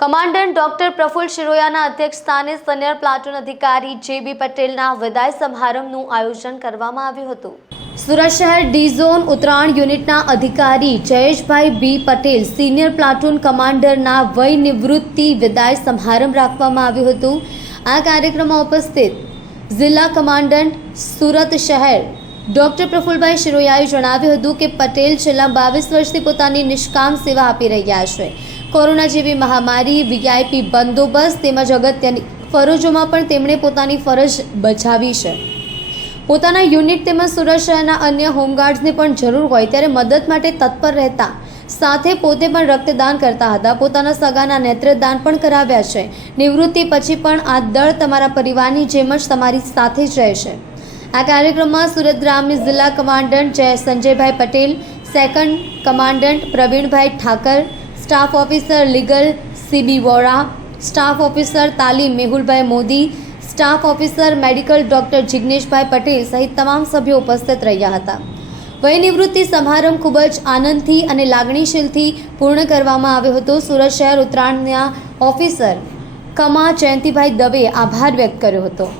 Commandant doctor પ્રફુલ્લ શિરોયાના અધ્યક્ષસ્થાને senior platoon અધિકારી જે.બી. પટેલના વિદાય સમારંભનું આયોજન કરવામાં આવ્યું હતું। સુરત શહેર ડી ઝોન ઉત્તરાયણ યુનિટના અધિકારી જયેશભાઈ બી. પટેલ સિનિયર પ્લાટૂન કમાન્ડરના વય નિવૃત્તિ વિદાય સમારંભ રાખવામાં આવ્યું હતું। આ કાર્યક્રમમાં ઉપસ્થિત જિલ્લા કમાન્ડન્ટ સુરત શહેર ડોક્ટર પ્રફુલ્લભાઈ શિરોયાએ જણાવ્યું હતું કે પટેલ છેલ્લા 22 વર્ષથી પોતાની નિષ્કામ સેવા આપી રહ્યા છે। કોરોના જેવી મહામારી, વીઆઈપી બંદોબસ્ત તેમજ અગત્યની ફરજોમાં પણ તેમણે પોતાની ફરજ બજાવી છે। પોતાના યુનિટ તેમજ સુરત શહેરના અન્ય હોમગાર્ડ્સને પણ જરૂર હોય ત્યારે મદદ માટે તત્પર રહેતા સાથે પોતે પણ રક્તદાન કરતા હતા। પોતાના સગાના નેત્રદાન પણ કરાવ્યા છે। નિવૃત્તિ પછી પણ આ દળ તમારા પરિવારની જેમ જ તમારી સાથે જ રહેશે। આ કાર્યક્રમમાં સુરત ગ્રામ્ય જિલ્લા commandant Sanjaybhai Patel, second commandant Pravinbhai Thakar, staff officer legal CB Vora, staff officer તાલીમ Mehulbhai Modi, staff officer medical doctor Jigneshbhai Patel સહિત તમામ સભ્યો ઉપસ્થિત રહ્યા હતા। વય નિવૃત્તિ સમારંભ ખૂબ જ આનંદથી અને લાગણીશીલથી પૂર્ણ કરવામાં આવ્યો હતો। સુરત શહેર ઉત્તરાયણના ઓફિસર કમા જયંતિભાઈ દવે આભાર વ્યક્ત કર્યો હતો।